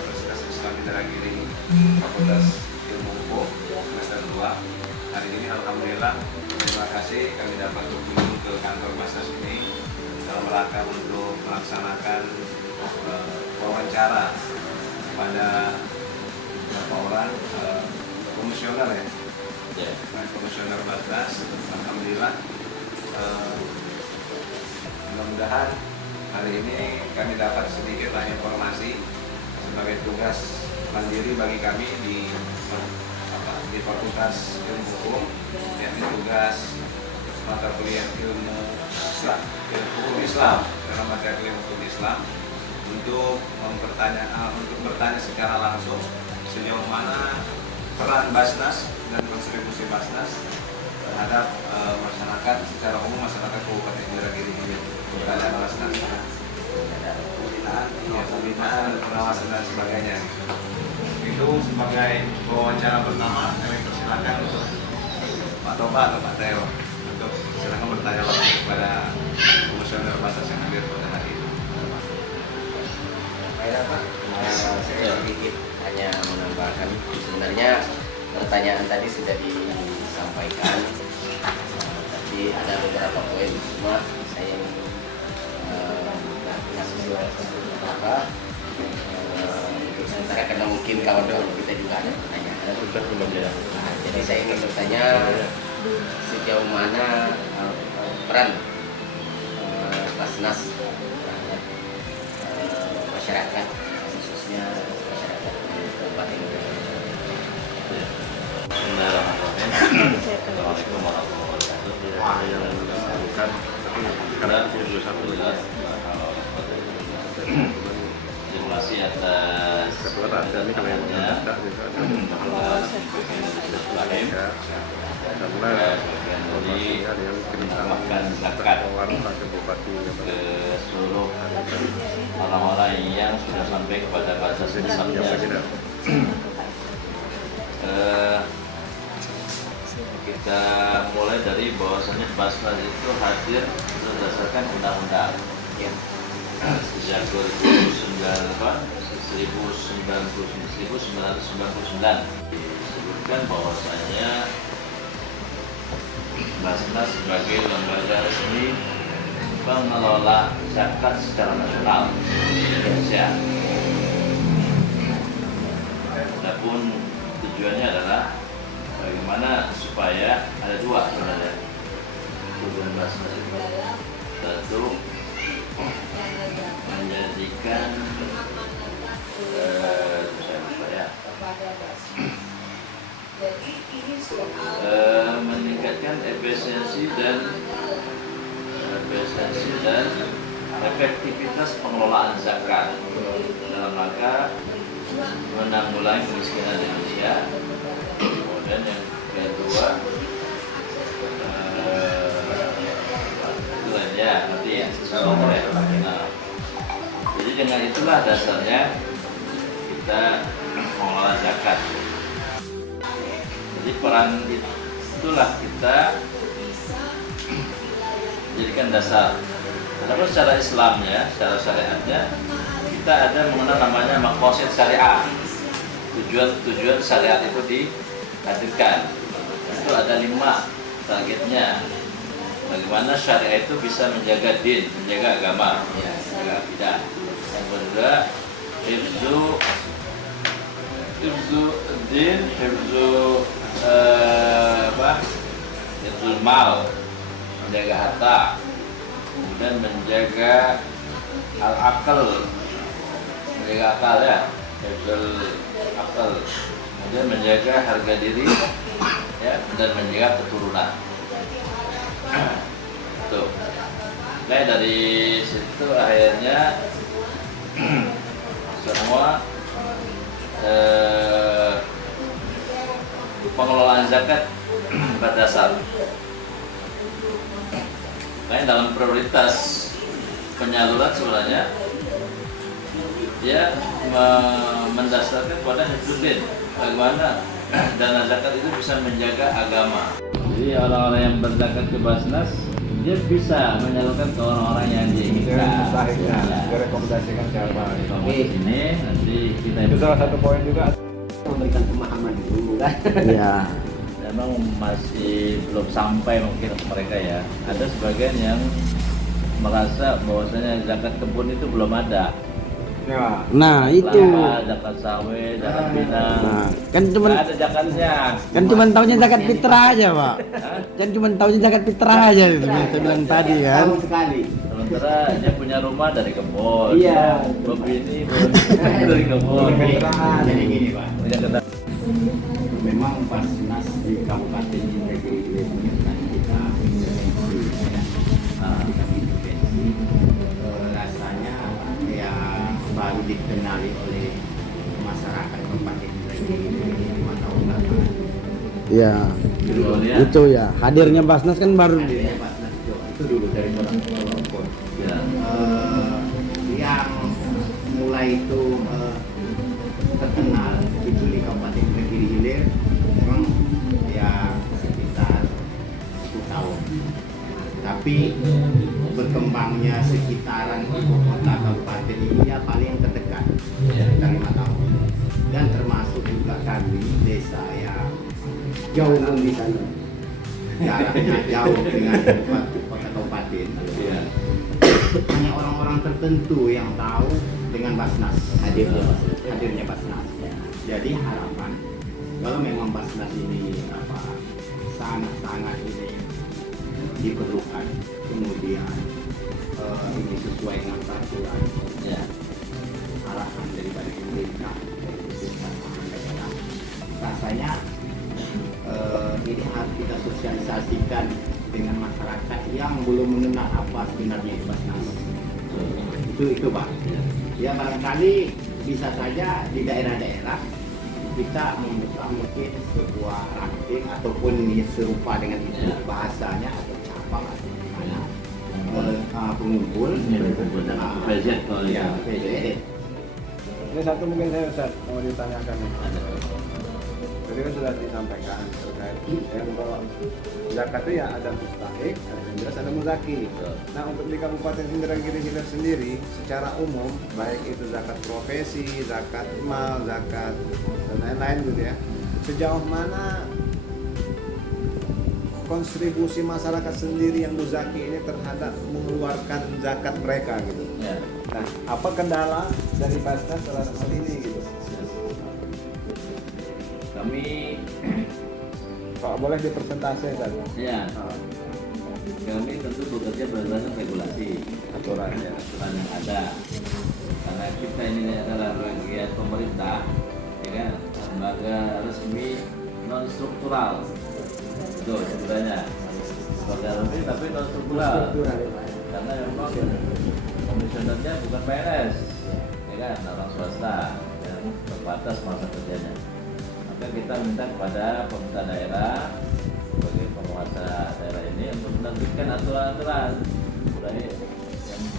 Universitas Islam Indragiri Fakultas Ilmu Hukum semester 2. Hari ini alhamdulillah terima kasih kami dapat berkunjung ke kantor Basnas ini dalam rangka untuk melaksanakan wawancara pada beberapa orang komisioner komisioner Basnas. Alhamdulillah mudah-mudahan hari ini kami dapat sedikit informasi sebagai tugas mandiri bagi kami di Fakultas Ilmu Hukum, yakni tugas mata kuliah ilmu hukum Islam dalam mata kuliah hukum Islam untuk bertanya secara langsung sejauh mana peran Basnas dan kontribusi Basnas terhadap masyarakat secara umum, masyarakat Kabupaten Indragiri ini. Pertanyaan Basnas, pembinaan, pengawasan dan sebagainya. Itu sebagai wawancara pertama, kami persilakan untuk Pak Toba atau Pak Teo untuk silakan bertanya langsung kepada komisioner Basnas yang hadir pada hari ini. Baiklah Pak, saya sedikit hanya menambahkan, sebenarnya pertanyaan tadi sudah disampaikan, tapi ada beberapa poin cuma saya kasih beberapa untuk sementara karena mungkin kawan-kawan kita juga ada pertanyaan. Jadi saya ingin bertanya sejauh mana peran Basnas terhadap masyarakat, khususnya masyarakat Kabupaten Indragiri. Assalamualaikum warahmatullahi wabarakatuh. Yang dilakukan karena terima kasih atas kami kalau yang mendadak juga ada karena menambahkan zakat ke seluruh orang-orang yang sudah sampai kepada batas nisabnya. Kita mulai dari bahwasannya Basnas itu hadir berdasarkan undang-undang sejak 1999 disebutkan bahwasanya Basnas sebagai lembaga resmi pengelola zakat secara nasional di Indonesia. Adapun tujuannya adalah bagaimana supaya ada dua sebenarnya tujuan Basnas itu. Satu, menjadikan meningkatkan efisiensi dan efektivitas pengelolaan zakat dalam rangka menanggulangi kemiskinan di Indonesia. Kemudian yang kedua, jadi dengan itulah dasarnya kita mengelola zakat. Jadi peran itulah kita jadikan dasar. Namun secara Islamnya, secara syariatnya, kita ada mengenal namanya maqasid syariah. Tujuan syariat itu dihadirkan. Itu ada 5 targetnya. Bagaimana syariat itu bisa menjaga din, menjaga agama, menjaga akidah. Yang kedua, hifzu din, hifzul mal, menjaga harta, kemudian menjaga al-akal, menjaga akal ya, hifzul akal, kemudian menjaga harga diri ya, dan menjaga keturunan. Tuh. Nah, dari situ akhirnya semua pengelolaan zakat berdasar. Nah, dalam prioritas penyaluran sebenarnya dia mendasarkan pada hifdzuddin, bagaimana dana zakat itu bisa menjaga agama. Jadi orang-orang yang berzakat ke Basnas dia bisa menyalurkan ke orang-orang yang diinginkan. Mustahiknya, Ya. direkomendasikan siapa? Kalau di sini nanti kita Itu salah satu poin juga. Memberikan pemahaman dulu kan. Iya. memang masih belum sampai mungkin ke mereka ya. Ada sebagian yang merasa bahwasanya zakat kebun itu belum ada. Ya. Nah, itu. Kelapa, zakat sawit, zakat pinang. Nah, kan cuman Nggak ada zakatnya. taunya zakat fitrah aja, Pak. Hah? Kan cuman taunya zakat fitrah aja itu saya bilang tadi kan. Tahu sekali. Sementara dia punya rumah dari kebun. Iya. Ini dari kebun. Jadi gini Pak, Yang kata memang Basnas di Kabupaten Negeri Hilir mengingatkan kita intervensi, ya. Kita intervensi. Rasanya ya baru dikenali oleh masyarakat Kabupaten Negeri Hilir 5 tahun lalu. Iya. dulunya. Itu ya. Hadirnya Basnas kan baru. Hadirnya Basnas itu dulu dari orang kelompok. Ya. Yang mulai itu terkenal itu di Kabupaten Negeri Hilir memang ya sekitar 10 tahun. Tapi berkembangnya sekitaran ibu kota kabupaten ini ya paling terdekat sekitar 5 tahun. Dan termasuk juga kami desa yang jauh di sana, jaraknya jauh dengan kota kabupaten. Iya. Hanya orang-orang tertentu yang tahu dengan Basnas hadirnya Basnas. Jadi harapan kalau memang Basnas ini sangat-sangat ini diperlukan, kemudian ini sesuai dengan peraturan Ya. arahan daripada pemerintah, rasanya ini harus kita sosialisasikan dengan masyarakat yang belum mengenal apa sebenarnya Basnas. Itu Pak. Ya barangkali bisa saja di daerah-daerah kita membuka mungkin sebuah ranting ataupun serupa dengan itu bahasanya atau cabang atau gimana pengumpul PZ kalau ya ya. PZ. Ini satu mungkin saya Ustaz mau ditanyakan. Tadi kan sudah disampaikan terkait yang bahwa zakat itu ya ada mustahik, ada yang jelas ada muzaki. Nah untuk di Kabupaten Indragiri Hilir sendiri secara umum baik itu zakat profesi, zakat mal, zakat dan lain-lain gitu ya. Sejauh mana kontribusi masyarakat sendiri yang muzaki ini terhadap mengeluarkan zakat mereka gitu. Ya. Nah, apa kendala dari Basnas terhadap hal ini gitu? Kami Pak boleh dipersentase saja. ya kami tentu bekerja berdasarkan regulasi Aturan ya. aturan yang ada. Karena kita ini adalah bagian pemerintah, ya kan, lembaga resmi non struktural. Itu sebenarnya lembaga resmi tapi non struktural. Karena memang komisionernya bukan PNS, ya kan, orang swasta yang terbatas masa kerjanya. Maka kita minta kepada pemerintah daerah sebagai penguasa daerah ini untuk menerbitkan aturan-aturan. Mulai yang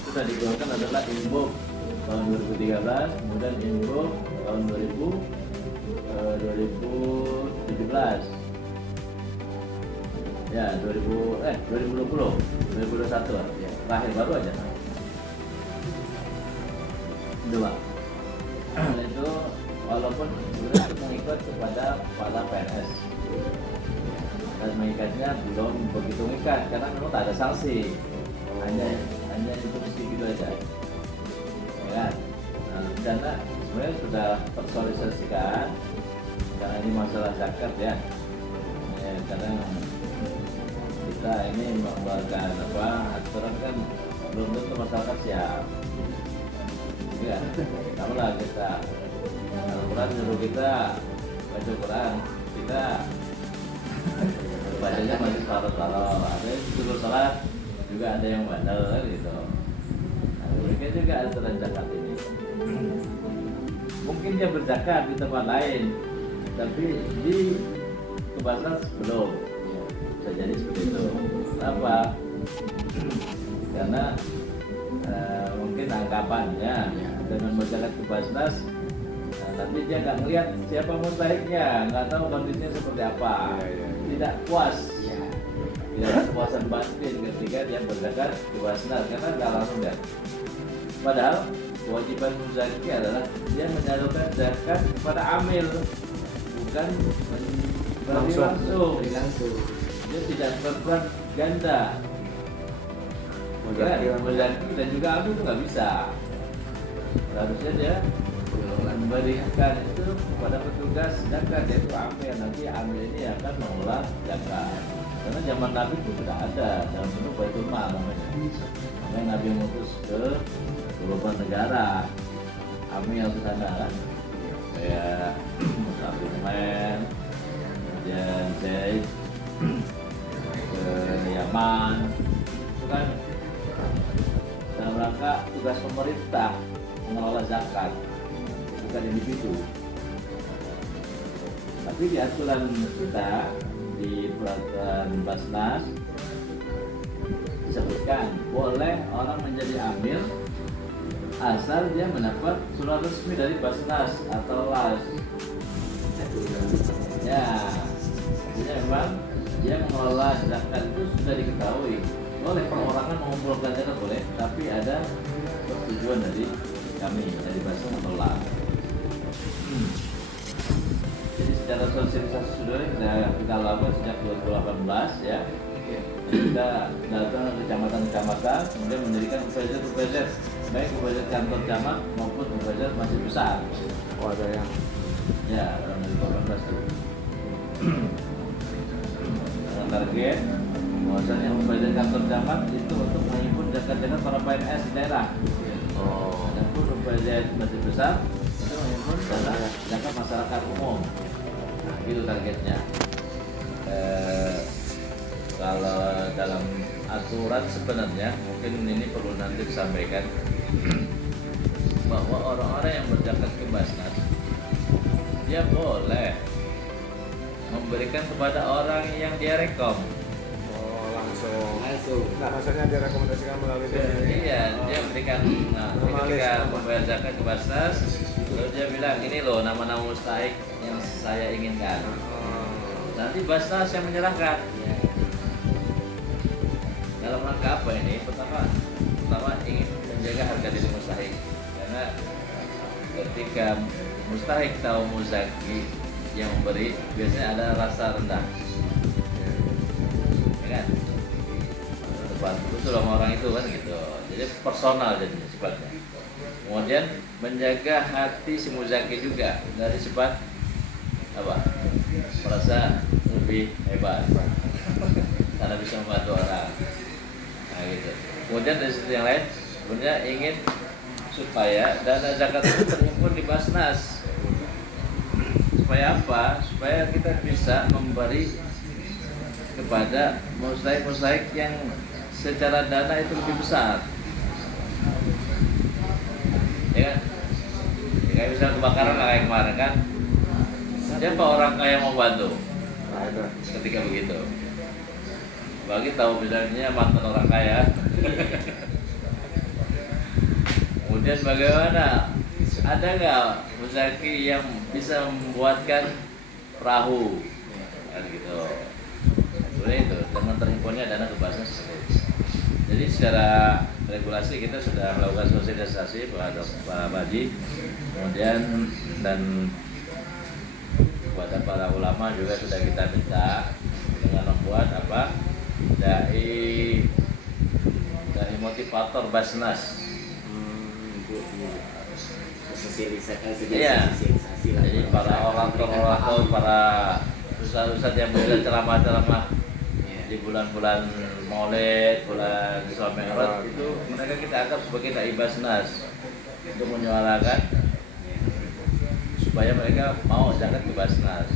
sudah dikeluarkan adalah Inbuk tahun 2013, kemudian Inbuk tahun 2017. Ya, 2021 ya. Terakhir baru aja. Dua. Itu walaupun sebenarnya itu mengikat kepada kepala PNS dan mengikatnya belum begitu mengikat karena memang tak ada sanksi, hanya instruksi gitu aja, ya kan? Nah, dana sebenarnya sudah tersosialisasikan karena ini masalah zakat ya, kadang kita ini membuatkan aturan kan belum tentu masyarakat siap. Ya, kamu lah kita Al-Quran nyuruh kita baca Quran, kita bacanya masih salah-salah. Ada yang suruh salat juga ada yang bandel kan gitu. Nah, mereka juga aturan zakat ini. Mungkin dia berzakat di tempat lain, tapi di Basnas belum. Bisa jadi seperti itu. Kenapa? Karena mungkin anggapannya dengan berzakat ke Basnas, tapi dia nggak melihat siapa mustahiknya, nggak tahu kondisinya seperti apa, tidak puas, tidak kepuasan batin ketika dia berzakat ke Basnas karena nggak langsung lihat. Padahal kewajiban muzaki adalah dia menyalurkan zakat kepada amil, bukan memberi langsung. Dia tidak berperan ganda. Muzaki dan juga amil itu nggak bisa. Harusnya dia memberikan itu kepada petugas zakat, yaitu amil. Nanti amil ini akan mengolah zakat. Karena zaman Nabi itu sudah ada dalam bentuk Baitul Mal namanya. Makanya Nabi mengutus ke beberapa negara amil ke sana kan, kayak Mus'ab bin Umair, kemudian Zaid ke Yaman, itu kan dalam rangka tugas pemerintah mengelola zakat, bukan individu. Tapi di aturan kita di peraturan Basnas disebutkan boleh orang menjadi amil asal dia mendapat surat resmi dari Basnas atau LAS. Ya, jadi memang dia mengelola zakat itu sudah diketahui. Boleh perorangan mengumpulkan zakat boleh, tapi ada persetujuan dari kami dari Basnas atau LAS. Jadi secara sosialisasi sudah kita lakukan sejak 2018 ya. Kita datang ke kecamatan-kecamatan, kemudian mendirikan UPZ, baik UPZ kantor camat maupun UPZ masih besar. Oh ada yang Ya, tahun 2018 itu. Dengan target bahwasanya UPZ kantor camat itu untuk menghimpun zakat-zakat para PNS di daerah. Dan pun UPZ masih besar itu menghimpun dana zakat masyarakat umum. Nah, itu targetnya. Kalau dalam aturan sebenarnya mungkin ini perlu nanti disampaikan bahwa orang-orang yang berzakat ke Basnas dia boleh memberikan kepada orang yang dia rekom. langsung. Nah, maksudnya direkomendasikan melalui ini. Iya, dia berikan ketika membayar zakat ke Basnas, lalu dia bilang ini loh nama-nama mustahik yang saya inginkan. Nanti Basnas yang menyerahkan. Dalam rangka apa ini? Pertama ingin menjaga harga diri mustahik, karena ketika mustahik tahu muzaki yang memberi biasanya ada rasa rendah, ya kan? Tepat betul sama orang itu kan gitu. Jadi personal jadinya sifatnya. Kemudian menjaga hati si muzaki juga dari sifat apa? Merasa lebih hebat karena bisa membantu orang. Nah, gitu. Kemudian dari sisi yang lain, sebenarnya ingin supaya dana zakat itu terhimpun di Basnas. Supaya apa? Supaya kita bisa memberi kepada mustahik-mustahik yang secara dana itu lebih besar. Ya kan? Ya, kayak misalnya kebakaran lah kayak kemarin kan. Siapa orang kaya yang mau bantu? Ketika begitu. Bagi tahu misalnya mantan orang kaya. Kemudian bagaimana? Ada nggak muzaki yang bisa membuatkan perahu? Kan gitu. Sebenarnya itu dengan terhimpunnya dana ke Basnas seperti itu. Jadi secara regulasi kita sudah melakukan sosialisasi kepada para baji, kemudian dan kepada para ulama juga sudah kita minta dengan membuat apa? Dai motivator Basnas. Iya. Jadi para orator, para ustaz-ustaz yang bisa ceramah-ceramah di bulan-bulan Maulid, bulan Isra Mi'raj itu mereka kita anggap sebagai dai Basnas untuk menyuarakan supaya mereka mau zakat ke Basnas.